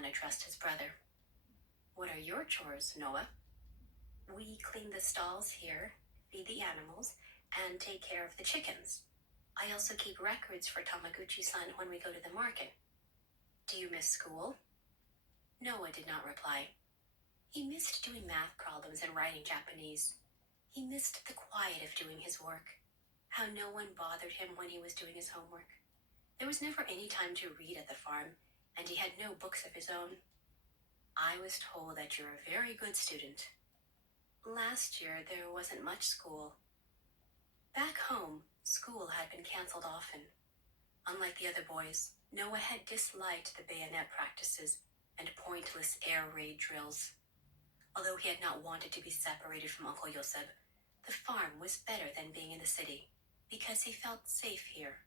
man addressed his brother. What are your chores, Noah? We clean the stalls here, feed the animals, and take care of the chickens. I also keep records for Tamaguchi-san when we go to the market. Do you miss school? Noah did not reply. He missed doing math problems and writing Japanese. He missed the quiet of doing his work, how no one bothered him when he was doing his homework. There was never any time to read at the farm, and he had no books of his own. I was told that you're a very good student. Last year, there wasn't much school. Back home, school had been canceled often. Unlike the other boys, Noah had disliked the bayonet practices and pointless air raid drills. Although he had not wanted to be separated from Uncle Yosef, the farm was better than being in the city because he felt safe here.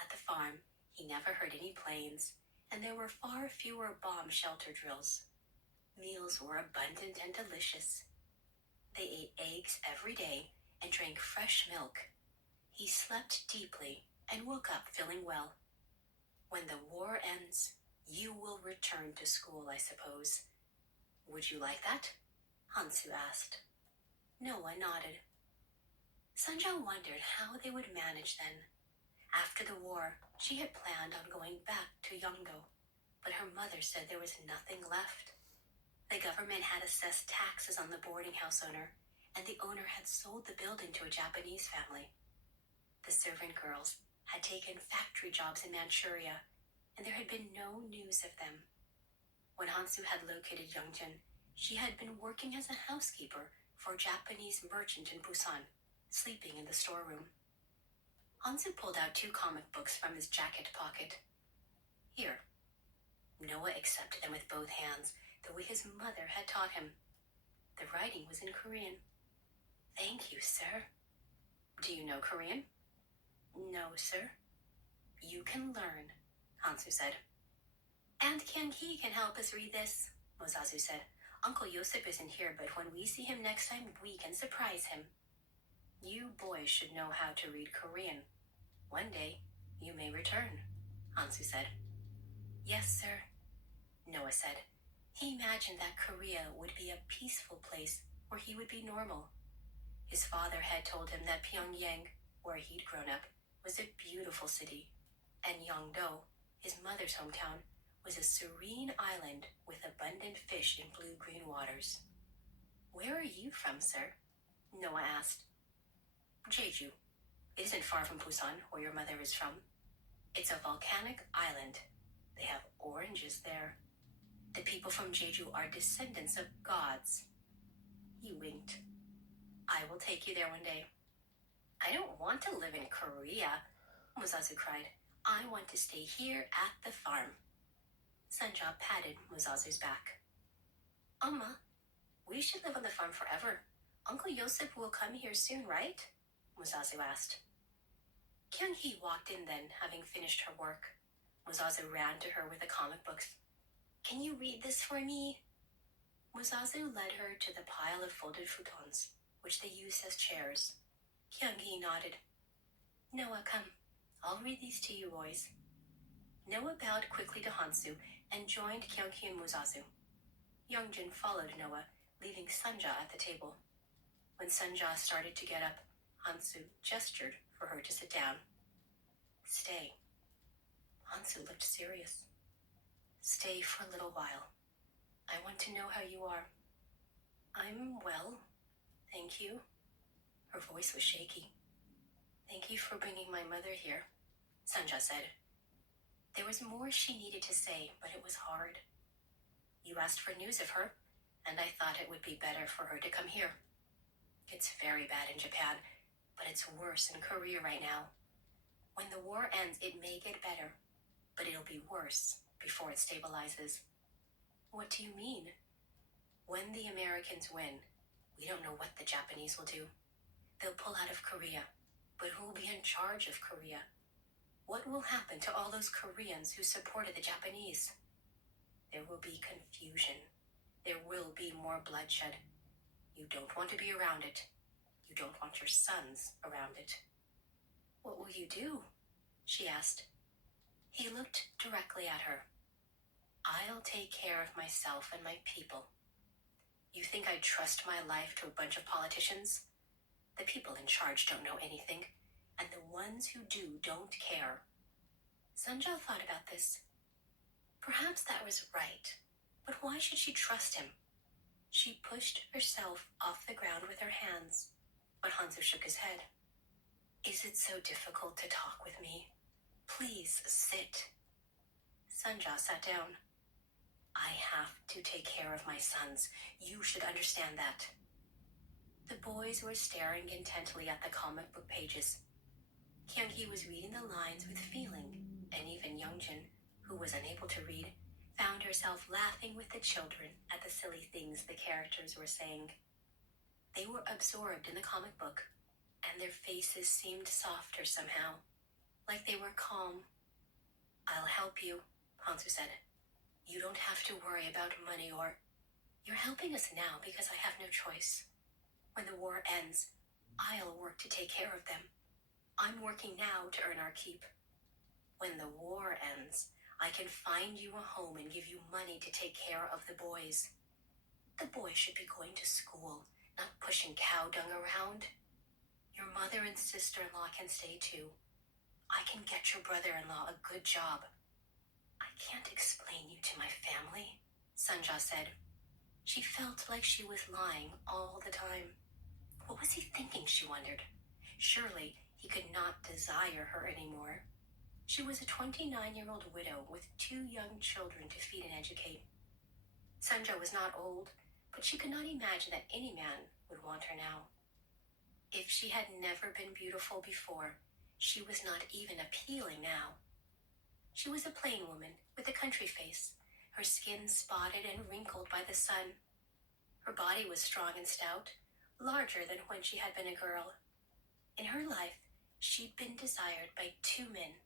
At the farm, he never heard any planes, and there were far fewer bomb shelter drills. Meals were abundant and delicious. They ate eggs every day and drank fresh milk. He slept deeply and woke up feeling well. When the war ends, you will return to school, I suppose. Would you like that? Hansu asked. Noah nodded. Sanja wondered how they would manage then. After the war, she had planned on going back to Yongdo, but her mother said there was nothing left. The government had assessed taxes on the boarding house owner, and the owner had sold the building to a Japanese family. The servant girls had taken factory jobs in Manchuria, and there had been no news of them. When Hansu had located Youngjin, she had been working as a housekeeper for a Japanese merchant in Busan, sleeping in the storeroom. Hansu pulled out 2 comic books from his jacket pocket. Here. Noah accepted them with both hands, the way his mother had taught him. The writing was in Korean. Thank you, sir. Do you know Korean? No, sir. You can learn, Hansu said. And Kyung-hee can help us read this, Mozazu said. Uncle Yosef isn't here, but when we see him next time, we can surprise him. You boys should know how to read Korean. One day, you may return, Hansu said. Yes, sir, Noah said. He imagined that Korea would be a peaceful place where he would be normal. His father had told him that Pyongyang, where he'd grown up, was a beautiful city, and Yongdo, his mother's hometown, was a serene island with abundant fish in blue-green waters. Where are you from, sir? Noah asked. Jeju. It isn't far from Busan, where your mother is from. It's a volcanic island. They have oranges there. The people from Jeju are descendants of gods. He winked. I will take you there one day. I don't want to live in Korea, Musazu cried. I want to stay here at the farm. Sanja patted Musazu's back. Amma, we should live on the farm forever. Uncle Yosef will come here soon, right? Musazu asked. Kyung-hee walked in then, having finished her work. Musazu ran to her with the comic books. Can you read this for me? Musazu led her to the pile of folded futons, which they used as chairs. Kyung-hee nodded. Noah, come. I'll read these to you boys. Noah bowed quickly to Hansu and joined Kyung-hee and Musazu. Youngjin followed Noah, leaving Sanja at the table. When Sanja started to get up, Hansu gestured for her to sit down. Stay. Hansu looked serious. Stay for a little while. I want to know how you are. I'm well, thank you. Her voice was shaky. Thank you for bringing my mother here, Sanja said. There was more she needed to say, but it was hard. You asked for news of her, and I thought it would be better for her to come here. It's very bad in Japan, but it's worse in Korea right now. When the war ends, it may get better, but it'll be worse before it stabilizes. What do you mean? When the Americans win, we don't know what the Japanese will do. They'll pull out of Korea, but who will be in charge of Korea? What will happen to all those Koreans who supported the Japanese? There will be confusion. There will be more bloodshed. You don't want to be around it. You don't want your sons around it. What will you do? She asked. He looked directly at her. I'll I'll take care of myself and my people. You think I'd trust my life to a bunch of politicians? The people in charge don't know anything, and the ones who do don't care. Sanja thought about this. Perhaps that was right, but why should she trust him? She pushed herself off the ground with her hands, but Hansu shook his head. Is it so difficult to talk with me? Please sit. Sanja sat down. I have to take care of my sons. You should understand that. The boys were staring intently at the comic book pages. Kyung-hee was reading the lines with feeling, and even Youngjin, who was unable to read, found herself laughing with the children at the silly things the characters were saying. They were absorbed in the comic book, and their faces seemed softer somehow, like they were calm. I'll help you, Hansu said. You don't have to worry about money or... You're helping us now because I have no choice. When the war ends, I'll work to take care of them. I'm working now to earn our keep. When the war ends, I can find you a home and give you money to take care of the boys. The boys should be going to school, not pushing cow dung around. Your mother and sister-in-law can stay too. I can get your brother-in-law a good job. I can't explain you to my family, Sanja said. She felt like she was lying all the time. What was he thinking, she wondered. Surely he could not desire her anymore. She was a 29-year-old widow with 2 young children to feed and educate. Sanja was not old, but she could not imagine that any man would want her now. If she had never been beautiful before, she was not even appealing now. She was a plain woman with a country face, her skin spotted and wrinkled by the sun. Her body was strong and stout, larger than when she had been a girl. In her life, she'd been desired by 2 men.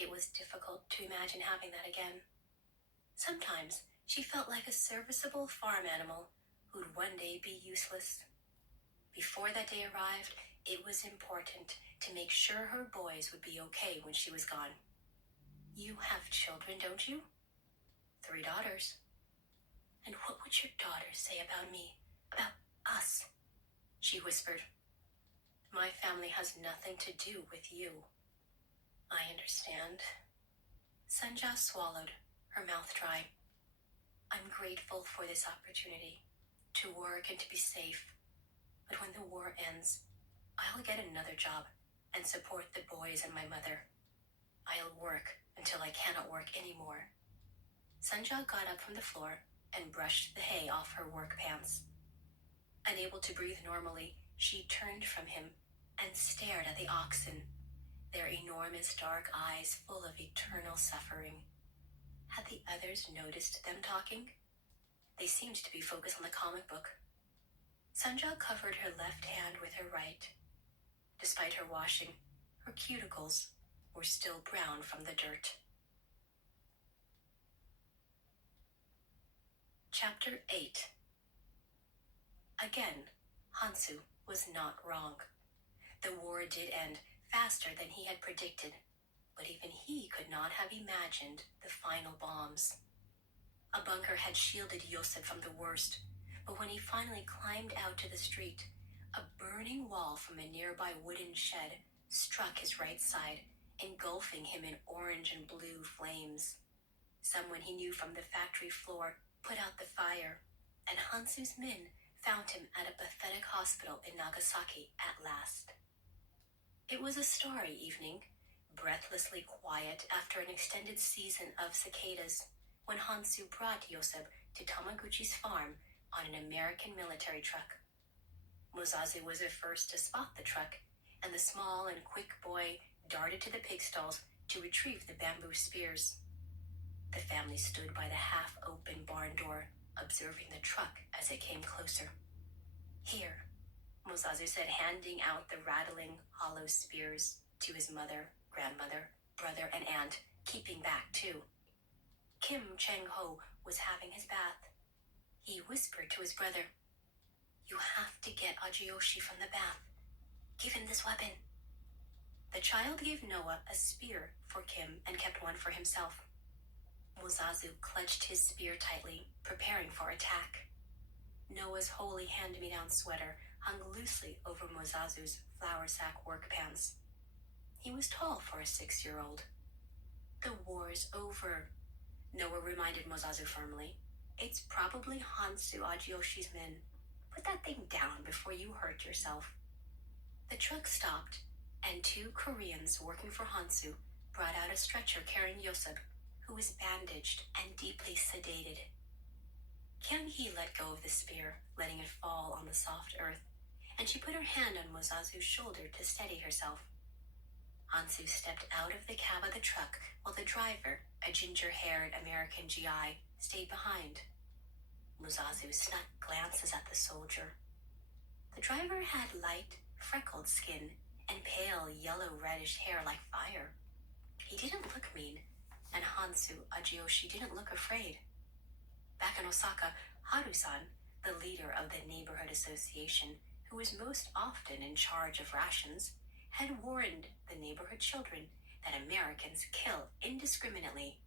It was difficult to imagine having that again. Sometimes she felt like a serviceable farm animal who'd one day be useless. Before that day arrived, it was important to make sure her boys would be okay when she was gone. You have children, don't you? 3 daughters. And what would your daughters say about me, about us? She whispered. My family has nothing to do with you. I understand. Sanja swallowed, her mouth dry. I'm grateful for this opportunity, to work and to be safe. But when the war ends, I'll get another job and support the boys and my mother. I'll work until I cannot work anymore. Sanja got up from the floor and brushed the hay off her work pants. Unable to breathe normally, she turned from him and stared at the oxen, their enormous dark eyes full of eternal suffering. Had the others noticed them talking? They seemed to be focused on the comic book. Sanja covered her left hand with her right. Despite her washing, her cuticles were still brown from the dirt. Chapter 8. Again, Hansu was not wrong. The war did end faster than he had predicted, but even he could not have imagined the final bombs. A bunker had shielded Yosef from the worst, but when he finally climbed out to the street, a burning wall from a nearby wooden shed struck his right side, engulfing him in orange and blue flames. Someone he knew from the factory floor put out the fire, and Hansu's men found him at a pathetic hospital in Nagasaki at last. It was a starry evening, breathlessly quiet after an extended season of cicadas, when Hansu brought Yosef to Tamaguchi's farm on an American military truck. Mozazu was the first to spot the truck, and the small and quick boy darted to the pig stalls to retrieve the bamboo spears. The family stood by the half-open barn door, observing the truck as it came closer. Here, Mozazu said, handing out the rattling, hollow spears to his mother, grandmother, brother, and aunt, keeping back too. Kim Chang-ho was having his bath. He whispered to his brother, "You have to get Ajiyoshi from the bath. Give him this weapon." The child gave Noah a spear for Kim and kept one for himself. Mozazu clutched his spear tightly, preparing for attack. Noah's holy hand-me-down sweater hung loosely over Mozazu's flour sack work pants. He was tall for a 6-year-old. The war's over, Noah reminded Mozazu firmly. It's probably Hansu Ajiyoshi's men. Put that thing down before you hurt yourself. The truck stopped, and 2 Koreans working for Hansu brought out a stretcher carrying Yoseb, who was bandaged and deeply sedated. Kyung-hee let go of the spear, letting it fall on the soft earth, and she put her hand on Mozazu's shoulder to steady herself. Hansu stepped out of the cab of the truck while the driver, a ginger-haired American GI, stayed behind. Mozazu snuck glances at the soldier. The driver had light, freckled skin and pale yellow-reddish hair like fire. He didn't look mean, and Hansu Ajiyoshi didn't look afraid. Back in Osaka, Haru-san, the leader of the neighborhood association, who was most often in charge of rations, had warned the neighborhood children that Americans kill indiscriminately,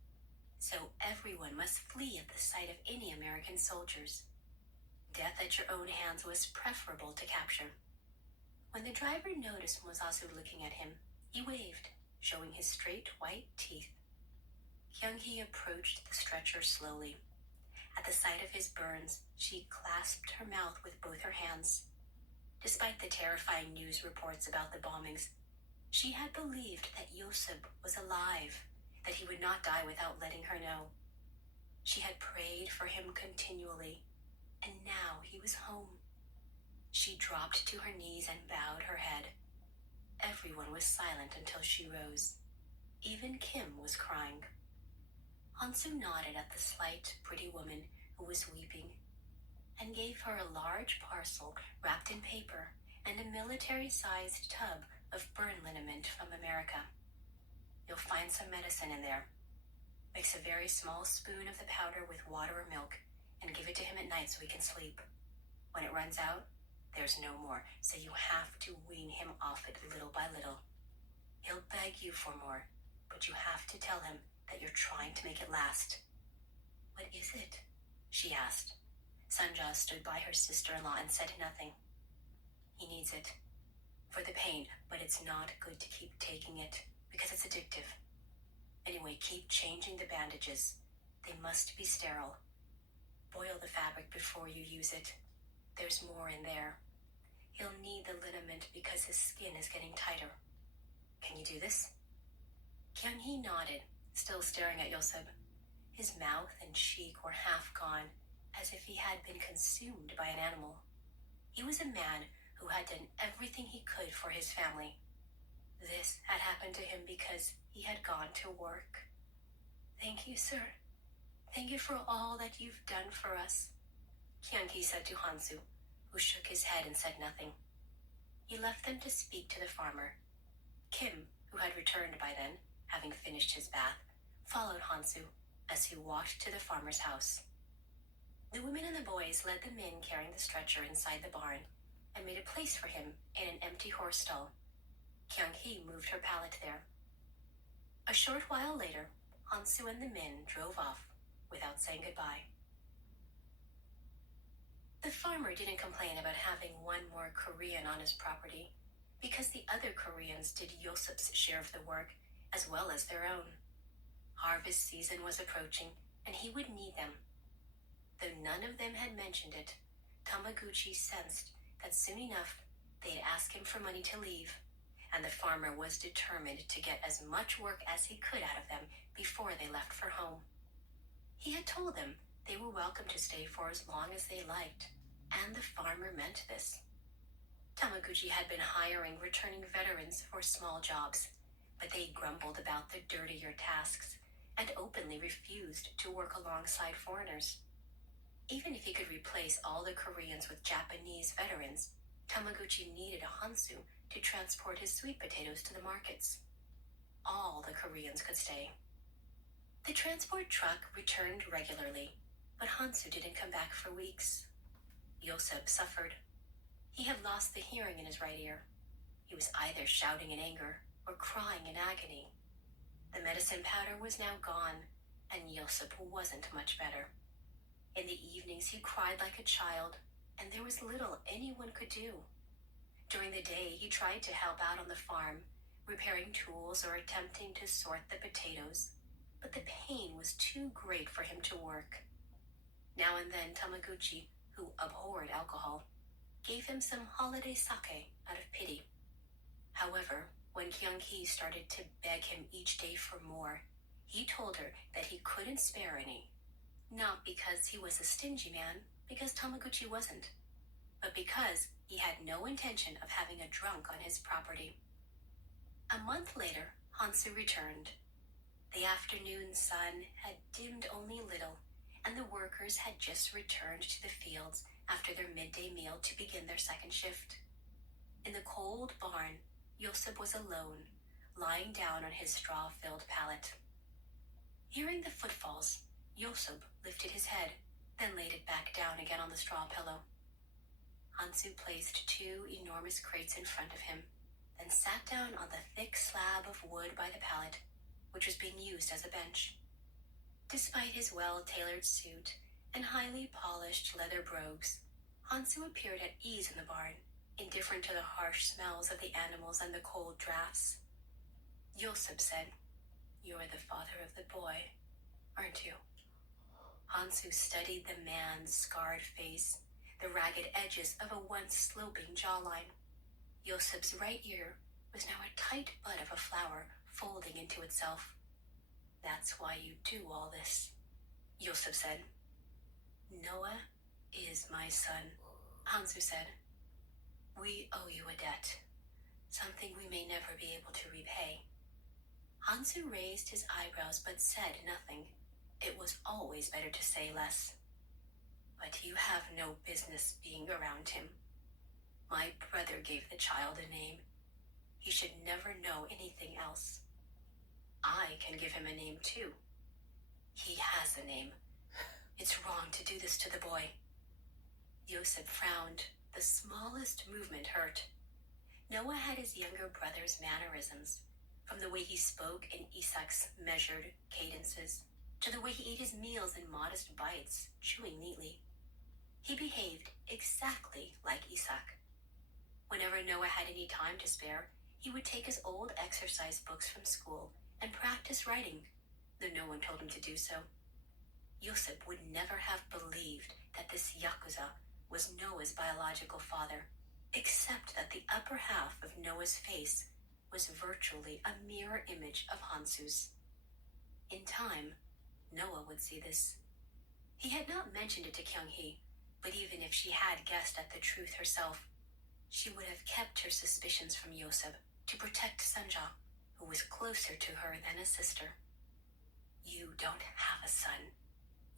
so everyone must flee at the sight of any American soldiers. Death at your own hands was preferable to capture. When the driver noticed Mozazu looking at him, he waved, showing his straight white teeth. Kyung-hee approached the stretcher slowly. At the sight of his burns, she clasped her mouth with both her hands. Despite the terrifying news reports about the bombings, she had believed that Yoseb was alive, that he would not die without letting her know. She had prayed for him continually, and now he was home. She dropped to her knees and bowed her head. Everyone was silent until she rose. Even Kim was crying. Hansu nodded at the slight, pretty woman who was weeping and gave her a large parcel wrapped in paper and a military-sized tub of burn liniment from America. You'll find some medicine in there. Mix a very small spoon of the powder with water or milk and give it to him at night so he can sleep. When it runs out, there's no more, so you have to wean him off it little by little. He'll beg you for more, but you have to tell him that you're trying to make it last. What is it? She asked. Sanja stood by her sister-in-law and said nothing. He needs it. For the pain, but it's not good to keep taking it, because it's addictive. Anyway, keep changing the bandages. They must be sterile. Boil the fabric before you use it. There's more in there. He'll need the liniment because his skin is getting tighter. Can you do this? Kyung-hee nodded, still staring at Yoseb. His mouth and cheek were half gone, as if he had been consumed by an animal. He was a man who had done everything he could for his family. This had happened to him because he had gone to work. Thank you, sir. Thank you for all that you've done for us, Kyung-hee said to Hansu, who shook his head and said nothing. He left them to speak to the farmer. Kim, who had returned by then, having finished his bath, followed Hansu as he walked to the farmer's house. The women and the boys led the men carrying the stretcher inside the barn and made a place for him in an empty horse stall. Kyung-hee moved her pallet there. A short while later, Hansu and the men drove off without saying goodbye. The farmer didn't complain about having one more Korean on his property because the other Koreans did Yosep's share of the work as well as their own. Harvest season was approaching and he would need them. Though none of them had mentioned it, Tamaguchi sensed that soon enough they'd ask him for money to leave, and the farmer was determined to get as much work as he could out of them before they left for home. He had told them they were welcome to stay for as long as they liked, and the farmer meant this. Tamaguchi had been hiring returning veterans for small jobs, but they grumbled about the dirtier tasks and openly refused to work alongside foreigners. Even if he could replace all the Koreans with Japanese veterans, Tamaguchi needed a Hansu to transport his sweet potatoes to the markets. All the Koreans could stay. The transport truck returned regularly, but Hansu didn't come back for weeks. Yoseb suffered. He had lost the hearing in his right ear. He was either shouting in anger or crying in agony. The medicine powder was now gone, and Yosip wasn't much better. In the evenings he cried like a child, and there was little anyone could do. During the day he tried to help out on the farm, repairing tools or attempting to sort the potatoes, but the pain was too great for him to work. Now and then Tamaguchi, who abhorred alcohol, gave him some holiday sake out of pity. However, when Kyung-hee started to beg him each day for more, he told her that he couldn't spare any. Not because he was a stingy man, because Tamaguchi wasn't, but because he had no intention of having a drunk on his property. A month later, Hansu returned. The afternoon sun had dimmed only little, and the workers had just returned to the fields after their midday meal to begin their second shift. In the cold barn, Yosip was alone, lying down on his straw-filled pallet. Hearing the footfalls, Yosip lifted his head, then laid it back down again on the straw pillow. Hansu placed 2 enormous crates in front of him, then sat down on the thick slab of wood by the pallet, which was being used as a bench. Despite his well-tailored suit and highly polished leather brogues, Hansu appeared at ease in the barn, indifferent to the harsh smells of the animals and the cold drafts. Yosip said, "You're the father of the boy, aren't you?" Hansu studied the man's scarred face, the ragged edges of a once sloping jawline. Yosip's right ear was now a tight bud of a flower folding into itself. "That's why you do all this," Yosip said. "Noah is my son," Hansu said. "We owe you a debt, something we may never be able to repay." Hansu raised his eyebrows but said nothing. It was always better to say less. "But you have no business being around him. My brother gave the child a name. He should never know anything else. I can give him a name too. He has a name. It's wrong to do this to the boy." Yosip frowned. The smallest movement hurt. Noah had his younger brother's mannerisms, from the way he spoke in Isaac's measured cadences, to the way he ate his meals in modest bites, chewing neatly. He behaved exactly like Isaac. Whenever Noah had any time to spare, he would take his old exercise books from school and practice writing, though no one told him to do so. Yosip would never have believed that this Yakuza was Noah's biological father, except that the upper half of Noah's face was virtually a mirror image of Hansu's. In time, Noah would see this. He had not mentioned it to Kyung-hee, but even if she had guessed at the truth herself, she would have kept her suspicions from Yosip to protect Sanja, who was closer to her than a sister. "You don't have a son,"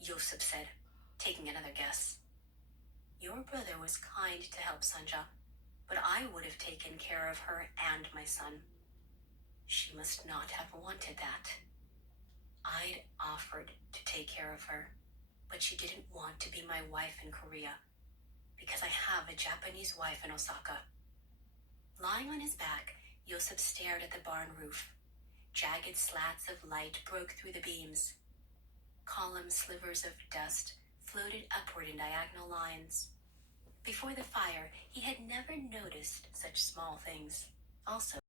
Yosip said, taking another guess. "Your brother was kind to help Sanja, but I would have taken care of her and my son. She must not have wanted that. I'd offered to take care of her, but she didn't want to be my wife in Korea, because I have a Japanese wife in Osaka." Lying on his back, Yosip stared at the barn roof. Jagged slats of light broke through the beams. Column slivers of dust floated upward in diagonal lines. Before the fire, he had never noticed such small things. Also,